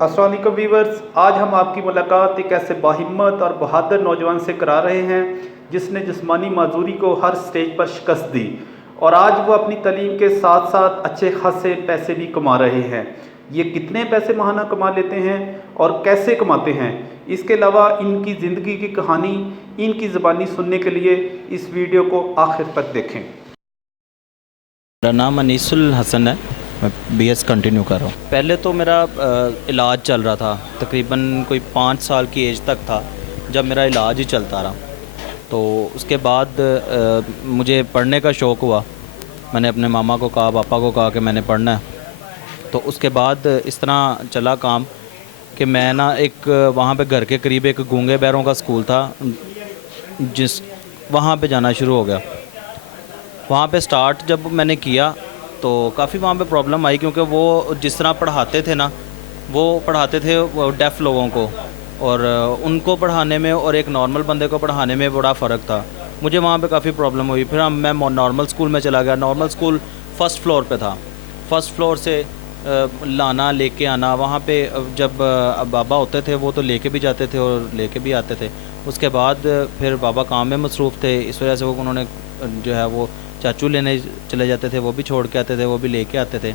अस्सलाम वालेकुम वीवर्स, आज हम आपकी मुलाकात एक ऐसे बाहिम्मत और बहादुर नौजवान से करा रहे हैं जिसने जिस्मानी माजूरी को हर स्टेज पर शिकस्त दी और आज वो अपनी तालीम के साथ साथ अच्छे खासे पैसे भी कमा रहे हैं। ये कितने पैसे माहाना कमा लेते हैं और कैसे कमाते हैं, इसके अलावा इनकी ज़िंदगी की कहानी इनकी ज़बानी सुनने के लिए इस वीडियो को आखिर तक देखें। मेरा नाम अनीसुल हसन है। मैं बीएस कंटिन्यू कर रहा हूँ। पहले तो मेरा इलाज चल रहा था, तकरीबन कोई 5 साल की एज तक था जब मेरा इलाज ही चलता रहा। तो उसके बाद मुझे पढ़ने का शौक़ हुआ। मैंने अपने मामा को कहा, पापा को कहा कि मैंने पढ़ना है। तो उसके बाद इस तरह चला काम कि मैं ना एक वहाँ पे घर के करीब एक गूंगे बैरों का स्कूल था, जिस वहाँ पे जाना शुरू हो गया। वहाँ पे स्टार्ट जब मैंने किया तो काफ़ी वहाँ पे प्रॉब्लम आई, क्योंकि वो जिस तरह पढ़ाते थे ना, वो पढ़ाते थे वो डेफ़ लोगों को, और उनको पढ़ाने में और एक नॉर्मल बंदे को पढ़ाने में बड़ा फ़र्क था। मुझे वहाँ पे काफ़ी प्रॉब्लम हुई। फिर मैं नॉर्मल स्कूल में चला गया। नॉर्मल स्कूल फ़र्स्ट फ्लोर पे था। फ़र्स्ट फ्लोर से लाना लेके आना, वहाँ पे जब बाबा होते थे वो तो लेके भी जाते थे और लेके भी आते थे। उसके बाद फिर बाबा काम में मसरूफ़ थे, इस वजह से वो उन्होंने जो है वो चाचू लेने चले जाते थे, वो भी छोड़ के आते थे, वो भी लेके आते थे।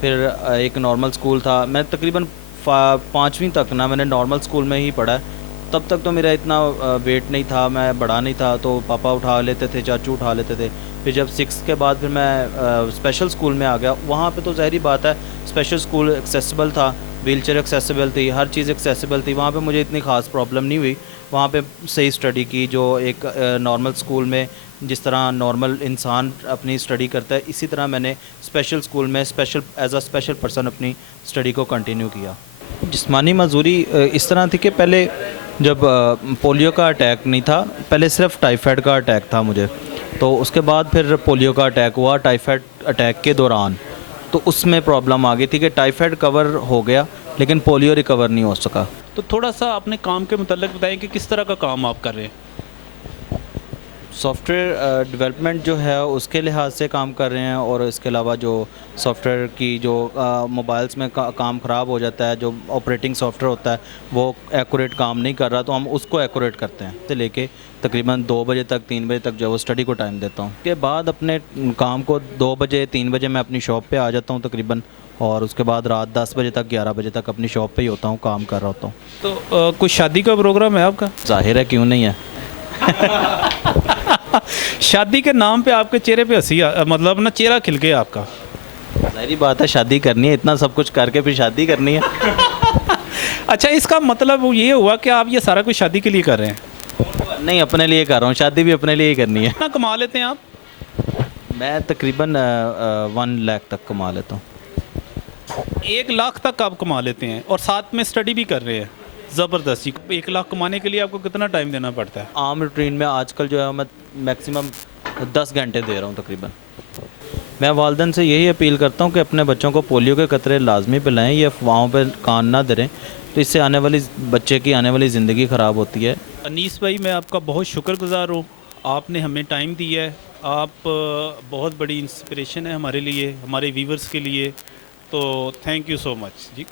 फिर एक नॉर्मल स्कूल था। मैं तकरीबन 5वीं तक ना मैंने नॉर्मल स्कूल में ही पढ़ा है। तब तक तो मेरा इतना वेट नहीं था, मैं बड़ा नहीं था, तो पापा उठा लेते थे, चाचू उठा लेते थे। फिर जब 6 के बाद फिर मैं स्पेशल स्कूल में आ गया। वहाँ पे तो ज़ाहिर बात है, स्पेशल स्कूल एक्सेसिबल था, व्हीलचेयर एक्सेसिबल थी, हर चीज़ एक्सेसिबल थी। वहाँ पे मुझे इतनी ख़ास प्रॉब्लम नहीं हुई। वहाँ पे सही स्टडी की, जो एक नॉर्मल स्कूल में जिस तरह नॉर्मल इंसान अपनी स्टडी करता है, इसी तरह मैंने स्पेशल स्कूल में एज अ स्पेशल पर्सन अपनी स्टडी को कंटिन्यू किया। जिस्मानी मजदूरी इस तरह थी कि पहले जब पोलियो का अटैक नहीं था, पहले सिर्फ टाइफाइड का अटैक था मुझे। तो उसके बाद फिर पोलियो का अटैक हुआ। टाइफाइड अटैक के दौरान तो उसमें प्रॉब्लम आ गई थी कि टाइफाइड कवर हो गया लेकिन पोलियो रिकवर नहीं हो सका। तो थोड़ा सा अपने काम के मुताल्लिक बताएं कि किस तरह का काम आप कर रहे हैं। सॉफ्टवेयर डेवलपमेंट जो है उसके लिहाज से काम कर रहे हैं, और इसके अलावा जो सॉफ्टवेयर की जो मोबाइल्स में काम ख़राब हो जाता है, जो ऑपरेटिंग सॉफ्टवेयर होता है वो एक्यूरेट काम नहीं कर रहा, तो हम उसको एक्यूरेट करते हैं। तो लेके तकरीबन 2 बजे तक 3 बजे तक जो वो स्टडी को टाइम देता हूँ। उसके बाद अपने काम को 2 बजे 3 बजे मैं अपनी शॉप पर आ जाता हूँ तकरीबन, और उसके बाद रात 10 बजे तक 11 बजे तक अपनी शॉप पे ही होता हूँ, काम कर रहा होता हूँ। तो कुछ शादी का प्रोग्राम है आपका? जाहिर है, क्यों नहीं है। शादी के नाम पे आपके चेहरे पे हंसी मतलब ना चेहरा खिल गया आपका। जाहिर बात है, शादी करनी है, इतना सब कुछ करके फिर शादी करनी है। अच्छा, इसका मतलब ये हुआ कि आप ये सारा कुछ शादी के लिए कर रहे हैं? नहीं, अपने लिए कर रहा हूँ, शादी भी अपने लिए ही करनी है। कितना कमा लेते हैं आप? मैं तकरीबन 1 लाख तक कमा लेता हूँ। 1 लाख तक आप कमा लेते हैं और साथ में स्टडी भी कर रहे हैं। ज़बरदस्त जी। 1 लाख कमाने के लिए आपको कितना टाइम देना पड़ता है? आम रूटीन में आजकल जो है मैं मैक्सिमम 10 घंटे दे रहा हूँ तकरीबन। मैं वालिदैन से यही अपील करता हूँ कि अपने बच्चों को पोलियो के कतरे लाजमी पिलाएं, ये अफवाहों पर कान ना धरें, तो इससे आने वाली बच्चे की आने वाली ज़िंदगी ख़राब होती है। अनीस भाई, मैं आपका बहुत शुक्रगुज़ार हूँ, आपने हमें टाइम दिया है। आप बहुत बड़ी इंस्पिरेशन है हमारे लिए, हमारे व्यूवर्स के लिए। तो thank you so much ji.